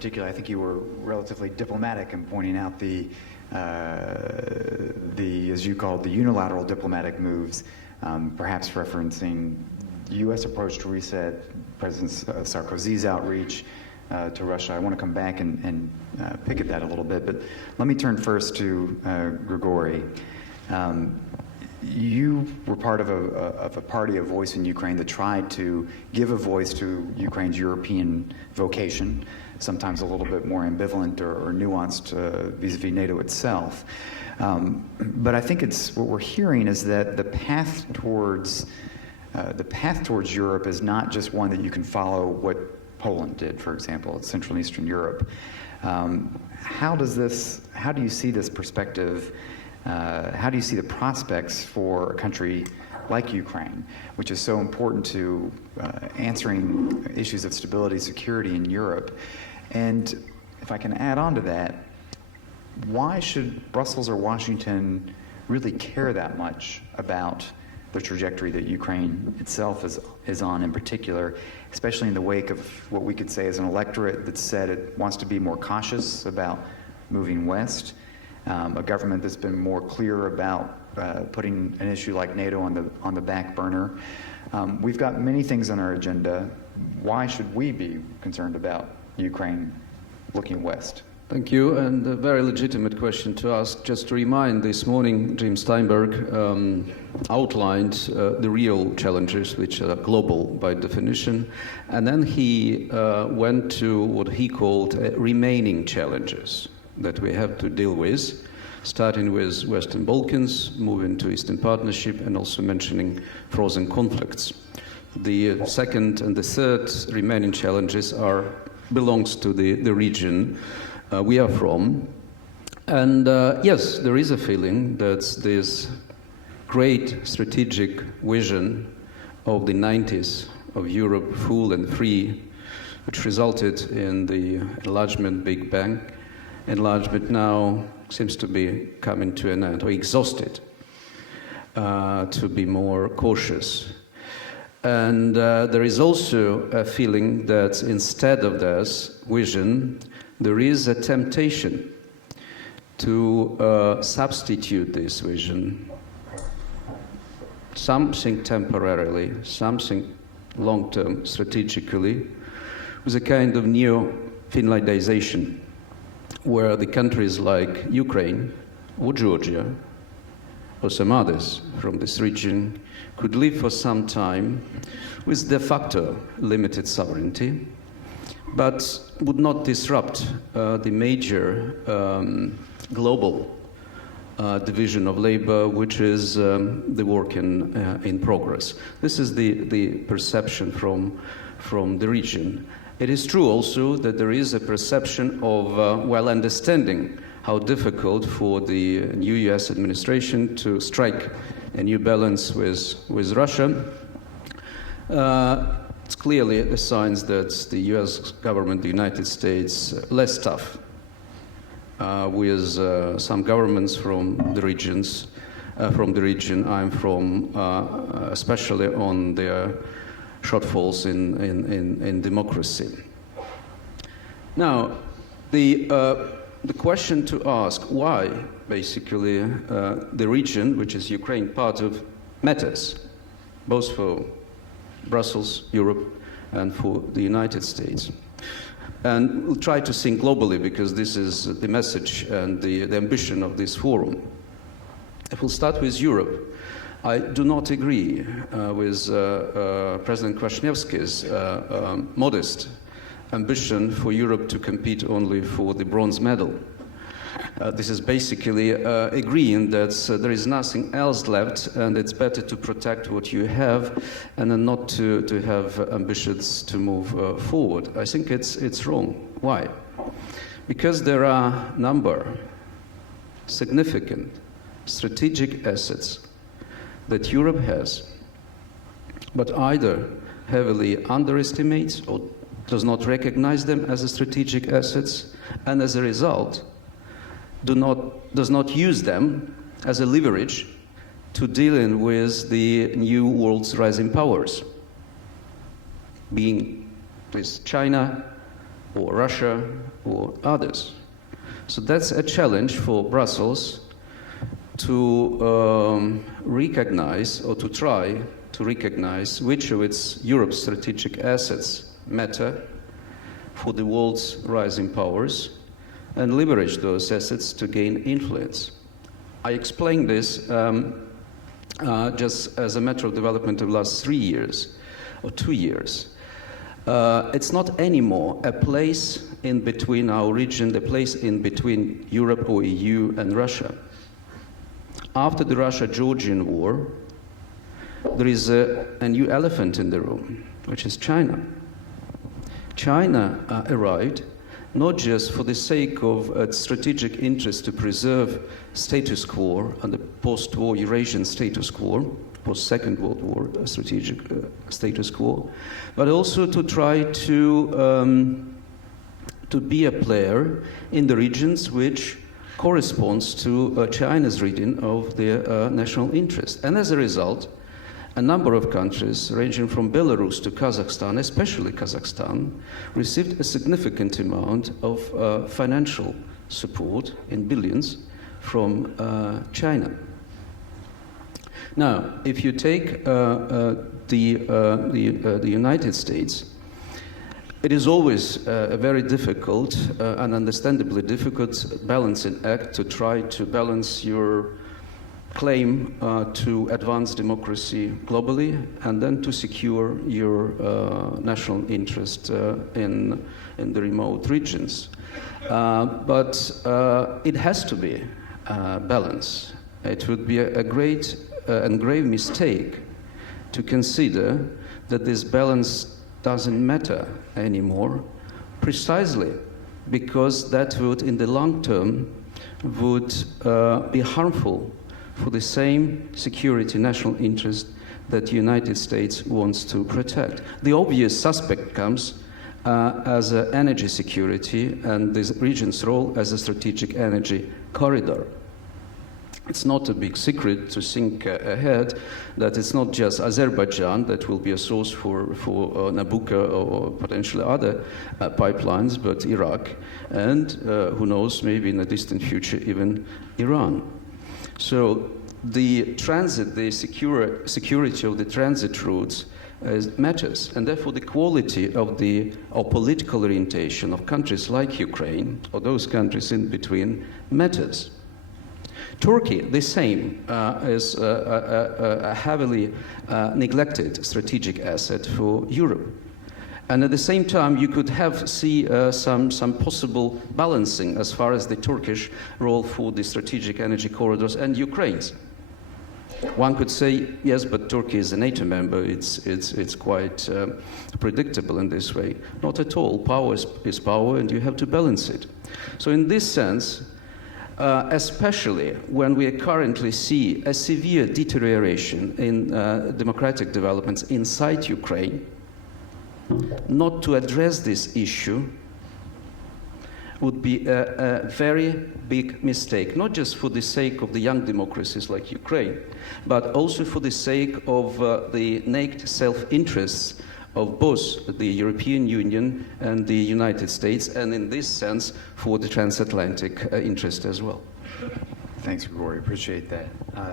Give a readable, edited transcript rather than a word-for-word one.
particular, I think you were relatively diplomatic in pointing out the as you called, the unilateral diplomatic moves, perhaps referencing the U.S. approach to reset, President Sarkozy's outreach to Russia. I want to come back and pick at that a little bit, but let me turn first to Hryhoriy. You were part of a party, a voice in Ukraine that tried to give a voice to Ukraine's European vocation, sometimes a little bit more ambivalent or nuanced vis-a-vis NATO itself. But I think what we're hearing is that the path towards Europe is not just one that you can follow what Poland did, for example, in Central and Eastern Europe. How do you see this perspective? How do you see the prospects for a country like Ukraine, which is so important to answering issues of stability, security in Europe? And if I can add on to that, why should Brussels or Washington really care that much about the trajectory that Ukraine itself is on in particular, especially in the wake of what we could say is an electorate that said it wants to be more cautious about moving west, a government that's been more clear about putting an issue like NATO on the back burner. We've got many things on our agenda. Why should we be concerned about Ukraine looking west? Thank you, and a very legitimate question to ask. Just to remind, this morning James Steinberg outlined the real challenges, which are global by definition, and then he went to what he called remaining challenges that we have to deal with, starting with Western Balkans, moving to Eastern Partnership, and also mentioning frozen conflicts. The second and the third remaining challenges belongs to the region we are from. And yes, there is a feeling that this great strategic vision of the 90s of Europe, full and free, which resulted in the enlargement, Big Bang enlargement, now seems to be coming to an end, or exhausted, to be more cautious. And there is also a feeling that instead of this vision, there is a temptation to substitute this vision, something temporarily, something long-term strategically, with a kind of neo-Finlandization, where the countries like Ukraine or Georgia or some others from this region could live for some time with de facto limited sovereignty, but would not disrupt the major global division of labor, which is the work in progress. This is the perception from the region. It is true also that there is a perception of, while understanding how difficult for the new US administration to strike a new balance with Russia, it's clearly a sign that the US government, the United States, less tough with some governments from the region I'm from, especially on their shortfalls in democracy. Now, the question to ask why, basically, the region, which is Ukraine part of, matters, both for Brussels, Europe, and for the United States. And we'll try to think globally, because this is the message and the ambition of this forum. If we'll start with Europe, I do not agree with President Kwasniewski's modest ambition for Europe to compete only for the bronze medal. This is basically agreeing that there is nothing else left, and it's better to protect what you have and then not to have ambitions to move forward. I think it's wrong. Why? Because there are significant strategic assets that Europe has, but either heavily underestimates or does not recognize them as strategic assets, and as a result does not use them as a leverage to dealing with the new world's rising powers, being with China, or Russia or others. So that's a challenge for Brussels to recognize, or to try to recognize, which of its Europe's strategic assets matter for the world's rising powers and leverage those assets to gain influence. I explain this just as a matter of development of the last 3 years or 2 years. It's not anymore a place in between our region, the place in between Europe or EU and Russia. After the Russia-Georgian war, there is a new elephant in the room, which is China. China arrived not just for the sake of its strategic interest to preserve status quo and the post-war Eurasian status quo, post-Second World War strategic status quo, but also to try to be a player in the regions which corresponds to China's reading of their national interest. And as a result, a number of countries, ranging from Belarus to Kazakhstan, especially Kazakhstan, received a significant amount of financial support in billions from China. Now, if you take the United States, it is always a very difficult and understandably difficult balancing act to try to balance your claim to advance democracy globally and then to secure your national interest in the remote regions. But it has to be balance. It would be a great and grave mistake to consider that this balance doesn't matter anymore, precisely because that would, in the long term, would be harmful for the same security national interest that the United States wants to protect. The obvious suspect comes as energy security and this region's role as a strategic energy corridor. It's not a big secret to think ahead that it's not just Azerbaijan that will be a source for Nabucco or potentially other pipelines, but Iraq, and who knows, maybe in the distant future, even Iran. So the transit, the security of the transit routes matters, and therefore the quality of the political orientation of countries like Ukraine, or those countries in between, matters. Turkey, the same, is a heavily neglected strategic asset for Europe. And at the same time, you could see some possible balancing as far as the Turkish role for the strategic energy corridors and Ukraine's. One could say, yes, but Turkey is a NATO member. It's quite predictable in this way. Not at all. Power is power, and you have to balance it. So in this sense, especially when we currently see a severe deterioration in democratic developments inside Ukraine, not to address this issue would be a very big mistake, not just for the sake of the young democracies like Ukraine, but also for the sake of the naked self-interests of both the European Union and the United States, and in this sense, for the transatlantic interest as well. Thanks, Hryhoriy. Appreciate that.